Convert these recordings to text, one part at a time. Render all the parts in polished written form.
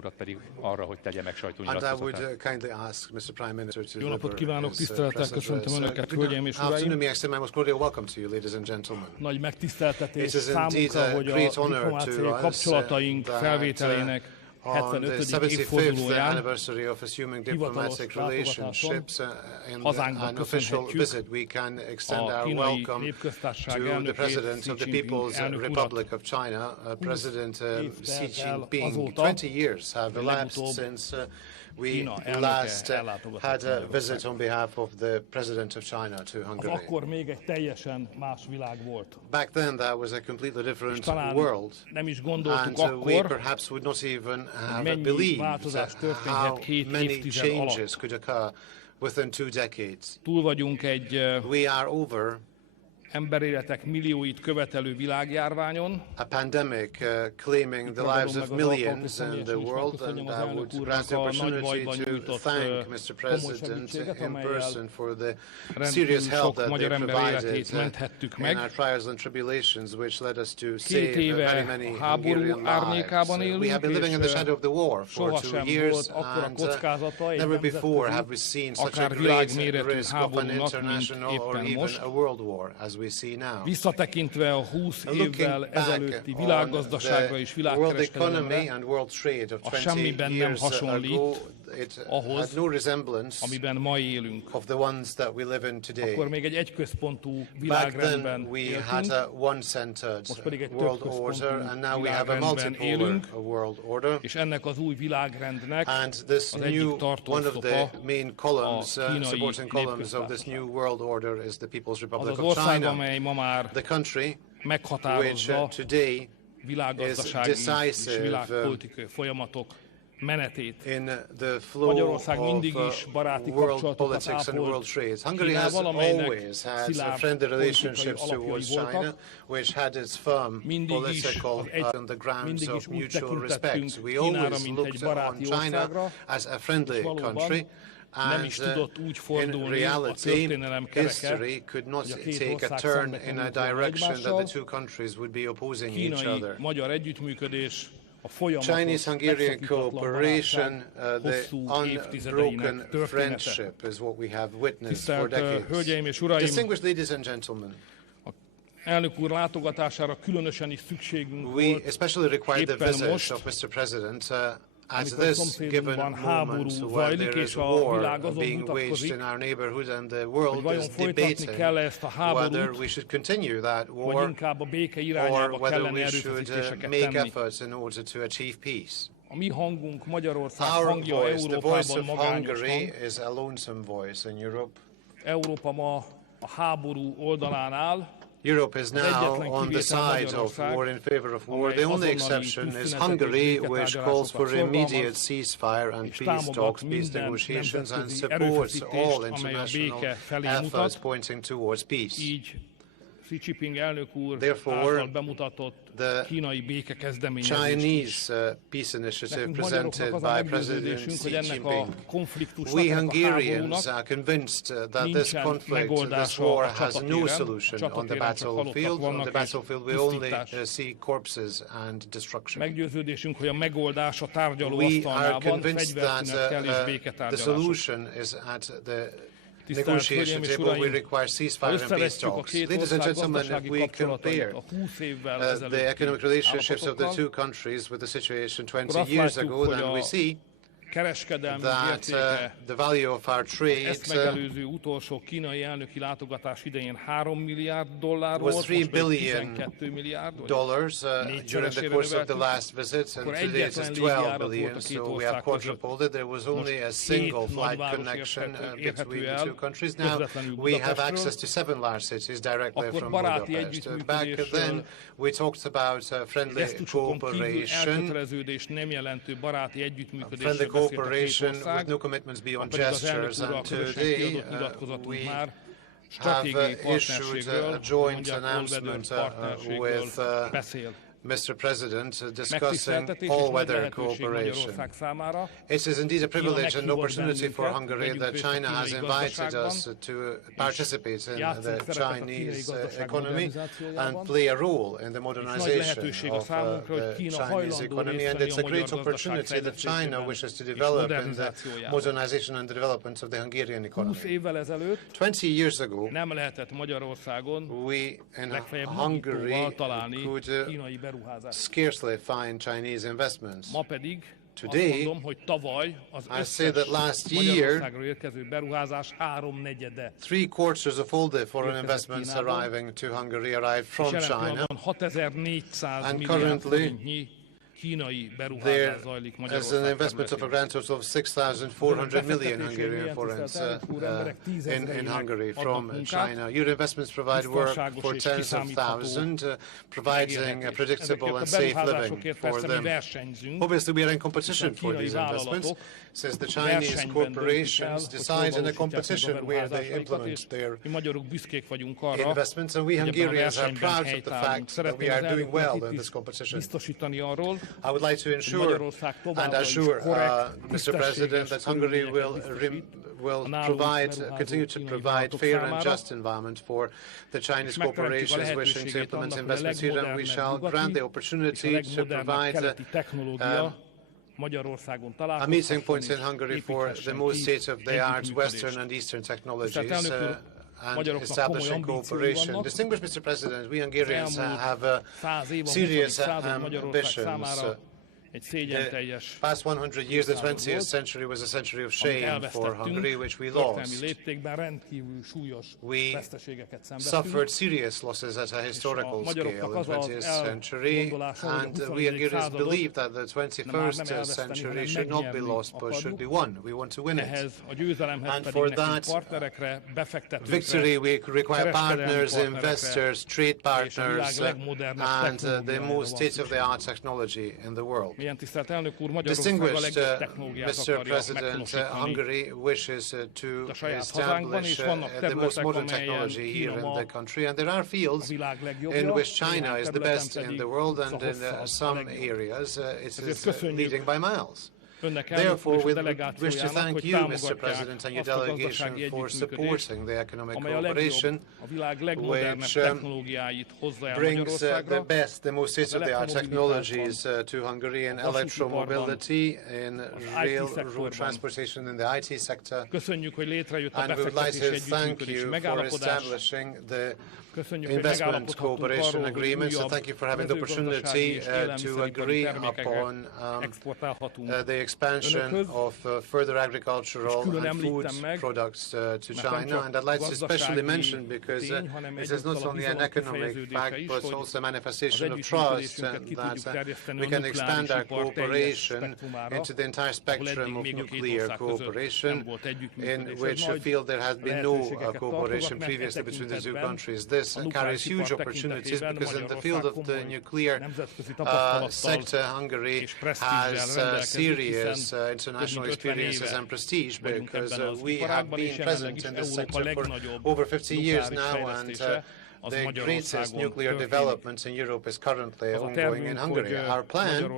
urat pedig arra, hogy tegye meg And I sajtónyilatkozatot. would kindly ask Mr. Prime Minister to Jó napot deliver kívánok, his tisztelettel press köszöntöm address. Önöket, Good hölgyeim és afternoon, uraim! may I extend my most cordial welcome to you, ladies and gentlemen. Nagy megtiszteltetés It is indeed számunkra, a hogy a great honor diplomáciai to us kapcsolataink that felvételének on the 75. 75th évfordulóján anniversary of assuming hivatalos diplomatic látogatáson relationships in hazánkba an official köszönhetjük visit, we can extend a our kínai welcome népköztársaság to the elnökét, President Xi of the Jinping People's elnök urat. Republic of China, President Xi telt el Jinping. azóta, 20 years have hogy elapsed legutóbb since we Kína elnöke last ellátogatott had a Magyarországra. visit on behalf of the President of China to Az Hungary. akkor még egy teljesen más világ volt. Back then that was a completely different Talán world. nem is gondoltuk And we akkor, perhaps would not even have mennyi believed változás történhet how 2 many évtized changes alatt. could occur within 2 decades. Túl vagyunk egy We are over emberéletek millióit követelő világjárványon. a pandemic claiming the lives of millions in the world, and I would grasp the opportunity to thank Mr. President in person for the serious help that they provided in our trials and tribulations, which led us to save very many Hungarian lives. We have been living in the shadow of the war for 2 years, and never before have we seen such a great risk of an international or even a world war as we see now. Visszatekintve a 20 évvel ezelőtti világgazdaságra és világkereskedelemre, a semmiben nem hasonlít ahhoz, amiben ma élünk. Akkor még egy egyközpontú világrendben éltünk, most pedig egy többközpontú világrendben élünk, és ennek az új világrendnek az egyik tartóztoka a kínai népköztársaság. Az az ország, amely ma már meghatározza világgazdasági és világpolitikai folyamatok menetét. Magyarország mindig is baráti kapcsolatokat ápolt Kínával, amelynek szilárd politikai alapjai voltak. Mindig is úgy tekintettünk Kínára, mint egy baráti országra, és valóban nem is tudott úgy fordulni a történelem kereke, hogy a két ország szembe került volna egymással. Kínai-magyar együttműködés a folyamatos, megszakítatlan barátság hosszú évtizedeinek története. Tisztelt hölgyeim és uraim! A elnök úr látogatására különösen is szükségünk volt éppen most, at this given moment where there is war being waged in our neighborhood and the world is debating whether we should continue that war or whether we should make efforts in order to achieve peace. A mi hangunk, Magyarország Our hangja voice, the voice Európában of Hungary magányosan. is a lonesome voice in Europe. Európa ma a háború oldalán áll. Europe is now on the side of war, in favor of war. The only exception is Hungary, which calls for immediate ceasefire and peace talks, peace negotiations, and supports all international efforts pointing towards peace. Xi Jinping elnök úr Therefore, által bemutatott kínai békekezdeményezést Chinese peace initiative presented by President Xi Jinping. We Hungarians are convinced that this conflict, this war, has no solution on the battlefield. On the battlefield, we only see corpses and destruction. Meggyőződésünk, hogy a megoldás a tárgyaló We are asztalnál van, convinced that fegyverszünetkkel és the béketárgyalások. solution is at the negotiation table. We require ceasefire and peace talks. Ladies and gentlemen, if we compare the economic relationships of the two countries with the situation 20 years ago, then we see that the value of our trade ezt megelőző utolsó kínai elnöki látogatás idején $3 milliárd volt, was $3 billion $12 milliárd, during the course of the last visit, and today it is $12 billion, so we have quadrupled it. There was only a single flight connection between the two countries. Now we have access to 7 large cities directly from Budapest. Back then we talked about friendly cooperation. Cooperation with no commitments beyond gestures, and today we have issued a joint announcement with Mr. President, discussing all-weather cooperation. It is indeed a privilege and opportunity for Hungary that China has invited us to participate in the Chinese economy and play a role in the modernization of the Chinese economy. And it's a great opportunity that China wishes to develop in the modernization and development of the Hungarian economy. 20 years ago, we in Hungary could scarcely find Chinese investments. Today, I say that last year, 3/4 of all the foreign investments arriving to Hungary arrived from China, and currently there is an investment of a grand total of 6,400 million Hungarian forints in Hungary from China. Your investments provide work for tens of thousands, providing a predictable and safe living for them. Obviously, we are in competition for these investments, since the Chinese corporations decide in a competition where they implement their investments, and we Hungarians are proud of the fact that we are doing well in this competition. I would like to ensure and assure Mr. President that Hungary will continue to provide fair and just environment for the Chinese corporations wishing to implement investments here, and we shall grant the opportunity to provide a meeting point in Hungary for the most state-of-the-art Western and Eastern technologies and establishing cooperation. Distinguished Mr. President, we Hungarians have serious ambitions. The past 100 years, the 20th century, was a century of shame for Hungary, which we lost. We suffered serious losses at a historical scale in the 20th century, and we Hungarians believe that the 21st century should not be lost, but should be won. We want to win it. And for that victory, we require partners, investors, trade partners, and the most state-of-the-art technology in the world. Distinguished Mr. President, Hungary wishes to establish the most modern technology here in the country, and there are fields in which China is the best in the world, and in some areas it is leading by miles. Therefore, we wish to thank you, Mr. President, and your delegation for supporting the economic cooperation, which brings the best, the most state-of-the-art technologies to Hungary in electromobility, in rail, road transportation, in the IT sector. And we would like to thank you for establishing the investment cooperation agreements, and thank you for having the opportunity to agree upon the expansion of further agricultural and food products to China. And I'd like to especially mention, because it is not only an economic fact, but also a manifestation of trust, that we can expand our cooperation into the entire spectrum of nuclear cooperation, in which field there has been no cooperation previously between the two countries. This carries huge opportunities, because in the field of the nuclear sector, Hungary has serious international experiences and prestige, because we have been present in this sector for over 50 years now, and the greatest nuclear development in Europe is currently ongoing in Hungary. Our plan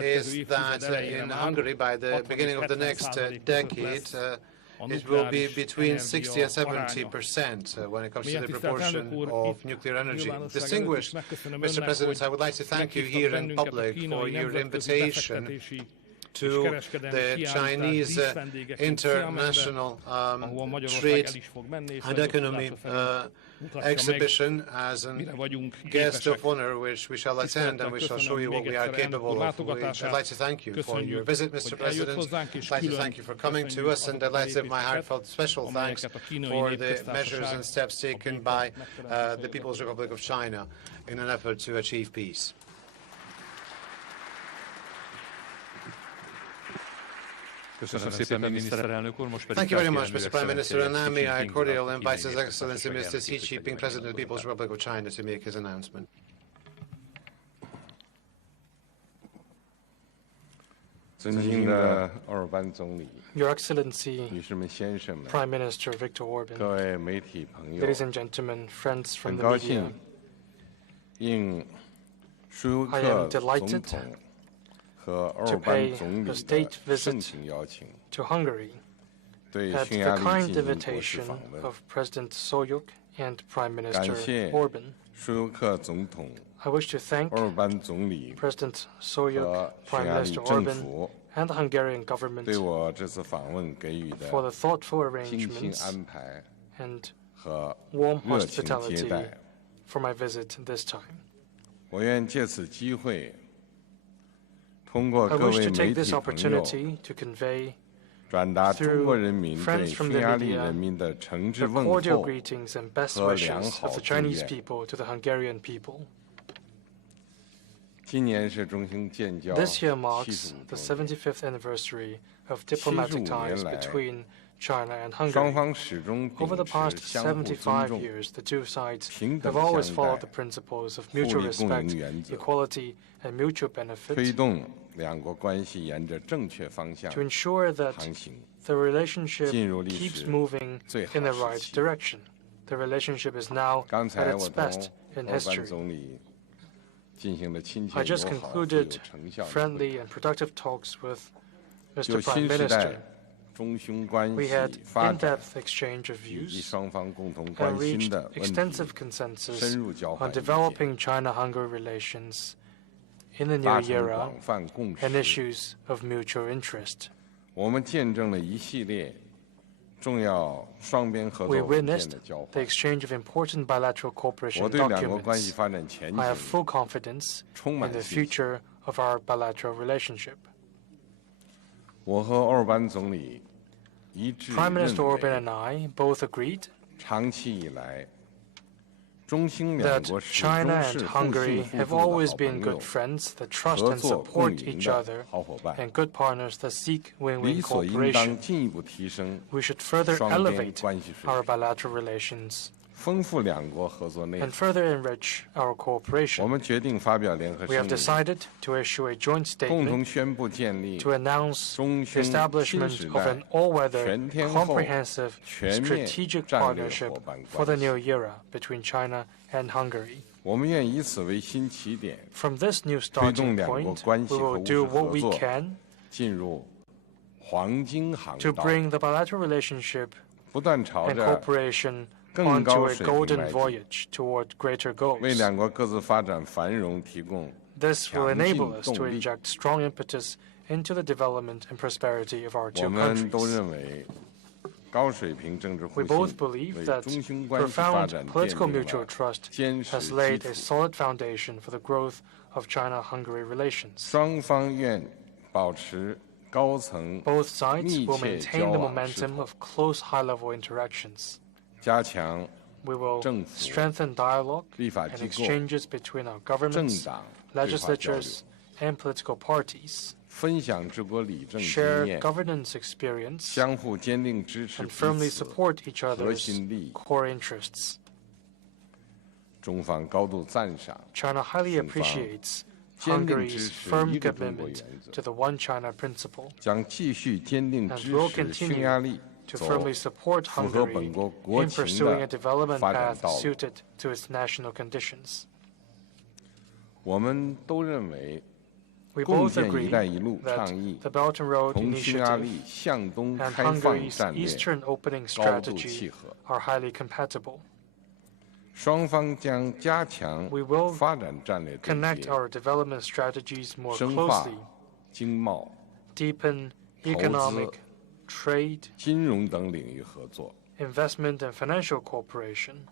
is that in Hungary, by the beginning of the next decade, it will be between 60 and 70% when it comes to the proportion of nuclear energy. Distinguished Mr. President, I would like to thank you here in public for your invitation to the Chinese International Trade and Economy exhibition as a guest of honor, which we shall attend, and we shall show you what we are capable of. I'd like to thank you for your visit, Mr. President. I'd like to thank you for coming to us, and I'd like to give my heartfelt special thanks for the measures and steps taken by the People's Republic of China in an effort to achieve peace. Thank you very much, Mr. Prime Minister, and now may I cordially invite His Excellency Mr. Xi Jinping, President of the People's Republic of China, to make his announcement. Your Excellency, Prime Minister Viktor Orban, ladies and gentlemen, friends from the media, I am delighted to pay a state visit to Hungary at the kind invitation of President Soyuk and Prime Minister Orban. I wish to thank President Soyuk, Prime Minister Orban, and the Hungarian government for the thoughtful arrangements and warm hospitality for my visit this time. I wish to take this opportunity to convey through friends from the media the cordial greetings and best wishes of the Chinese people to the Hungarian people. This year marks the 75th anniversary of diplomatic ties between China and Hungary. Over the past 75 years, the two sides have always followed the principles of mutual respect, equality, and mutual benefit to ensure that the relationship keeps moving in the right direction. The relationship is now at its best in history. I just concluded friendly and productive talks with Mr. Prime Minister. We had in-depth exchange of views and reached extensive consensus on developing China-Hungary relations in the new era and issues of mutual interest. We witnessed the exchange of important bilateral cooperation documents. I have full confidence in the future of our bilateral relationship. Prime Minister Orban and I both agreed that China and Hungary have always been good friends that trust and support each other and good partners that seek win-win cooperation. We should further elevate our bilateral relations and further enrich our cooperation. We have decided to issue a joint statement to announce the establishment of an all-weather, comprehensive strategic partnership for the new era between China and Hungary. From this new starting point, we will do what we can to bring the bilateral relationship and cooperation onto a golden voyage toward greater goals. This will enable us to inject strong impetus into the development and prosperity of our two countries. We both believe that profound political mutual trust has laid a solid foundation for the growth of China-Hungary relations. Both sides will maintain the momentum of close high-level interactions. We will strengthen dialogue and exchanges between our governments, legislatures, and political parties, share governance experience, and firmly support each other's core interests. China highly appreciates Hungary's firm commitment to the One China principle and will continue to firmly support Hungary in pursuing a development path suited to its national conditions. We both agree that the Belt and Road Initiative and Hungary's Eastern opening strategy are highly compatible. We will connect our development strategies more closely, deepen economic, trade, investment and financial cooperation,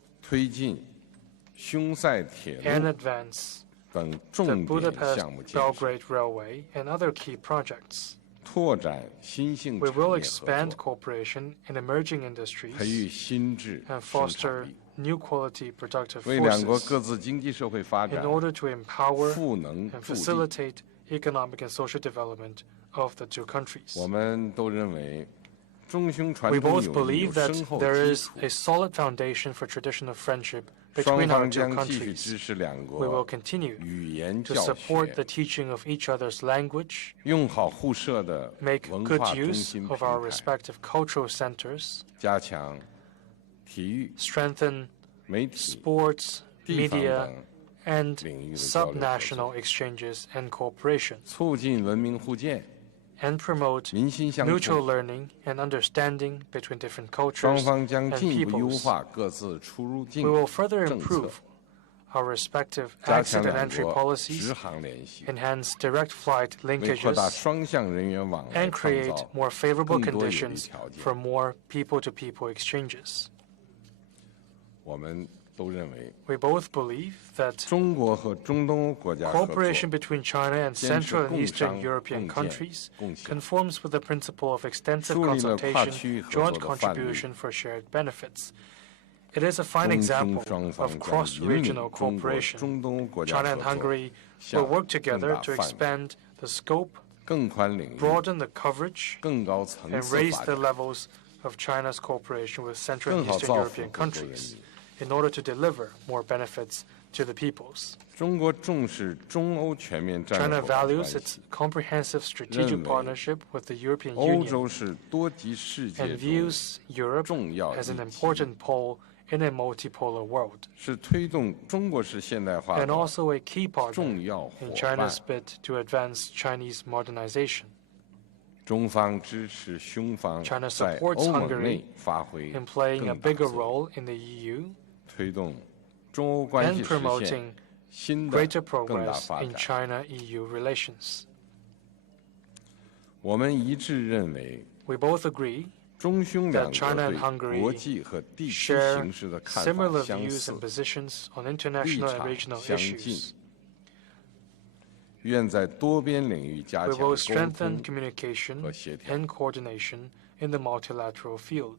and advance the Budapest-Belgrade Railway and other key projects. We will expand cooperation in emerging industries and foster new quality productive forces in order to empower and facilitate economic and social development of the two countries. We both believe that there is a solid foundation for traditional friendship between our two countries. We will continue to support the teaching of each other's language, make good use of our respective cultural centers, strengthen sports, media, and subnational exchanges and cooperation, 促进文明互鉴 and promote 民心相 mutual 通 learning and understanding between different 双 cultures 方将 and 进一步优 peoples. 化各自出入境 We will further 政策 improve our respective 加 exit 强 and 两 entry 国 policies, 直航联系 enhance direct flight 为扩大 linkages, 双向人员往来 and 创 create 造 more favorable 更多有利 conditions 条件 for more people-to-people exchanges. 我们都认为 We both believe that 中国和中东欧国家合作 cooperation between China and 坚持 Central and 共 Eastern 商 European 共建 countries 共享 conforms with the principle of extensive 树立了跨 consultation, 区域合 joint 作的范例 contribution for shared benefits. It is a fine 中 example 双 of 方将引领 cross-regional 中国 cooperation. 中东欧国家 China 合 and 作 Hungary will 向 work 更 together 大 to 范围 expand the scope, 更宽领域 broaden the coverage, 更高层 and 次 raise 发 the 展 levels of China's cooperation with Central 更 and 好 Eastern 造福 European 各国人 countries 民 in order to deliver more benefits to the peoples. 中国重视中欧全面战略 China 伙伴关 values 系 its comprehensive strategic 认为 partnership with the European 欧 Union 洲是多极世界 and 中 views Europe 重要 as an 一极 important pole in a multipolar world, 是推动中国式现代化 and 的 also a key partner 重要伙 in 伴 China's bid to advance Chinese modernization. 中方支持匈方 China 在 supports 欧盟 Hungary 内发挥 in playing a 更大 bigger 作用 role in the EU 推动中欧关 and 系实现 promoting 新的 greater 更大 progress 发 in 展。 China-EU relations. 我们一致认为， We both agree 中匈两 that China 国 and Hungary 对国际和地区 share 形势的看法 similar 相 views 似 and，positions on 立 international and 场 regional 相近 issues. 愿在多边领域加 We 强 will 沟 strengthen 通 communication 和协调， and coordination in the multilateral field.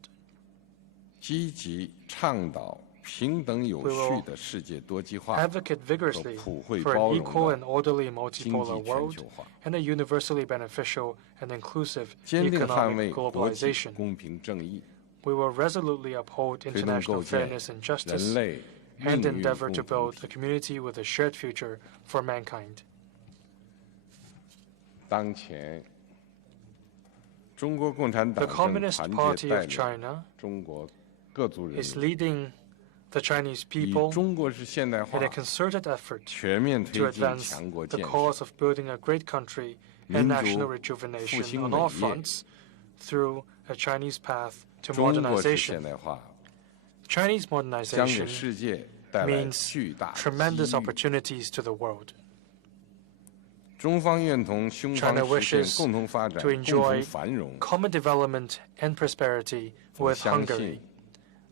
积极倡导平等有 We 序 will 的世界多极化 Advocate 和 vigorously 普惠 for 包 an 容 equal 的 and orderly 经 multipolar 济全 world 球化， and a universally beneficial and inclusive 坚定捍卫 economic 国际 globalization. 公平正义， We will resolutely uphold 推动 international 构建 fairness and 人 justice 类 and 命运 endeavor 共 to 同 build 体 a。community with a shared future for mankind. 当前，中国共产 The 党正 Communist 团 Party 结带 of 领 China 中国各族人 is 民， leading the Chinese 以 people 中国式现代化 in a concerted effort 全面 to 推进 advance 强国 the 建设， cause of building a great country and 民族 national 复 rejuvenation 兴 on 伟 all 业， fronts through a Chinese path to 中国式现 modernization. 代化 Chinese 将给 modernization 世界带来 means 巨大 tremendous 机遇。 opportunities to the world. 中方愿同匈方 China 实现 wishes 共同发展、 to 共同 enjoy 繁荣。 common development and prosperity 我 with 相 Hungary. 信，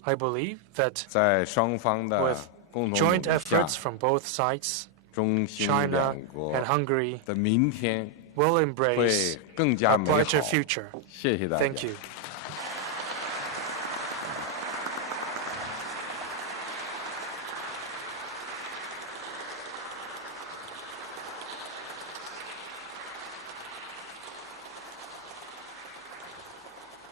I believe that 在双方的 with 共同努 joint 力下 efforts，from both sides, 中匈 China 两国 and Hungary 的明天 will 会 embrace 更加 a 美好。 brighter future. 谢谢大家。 Thank you.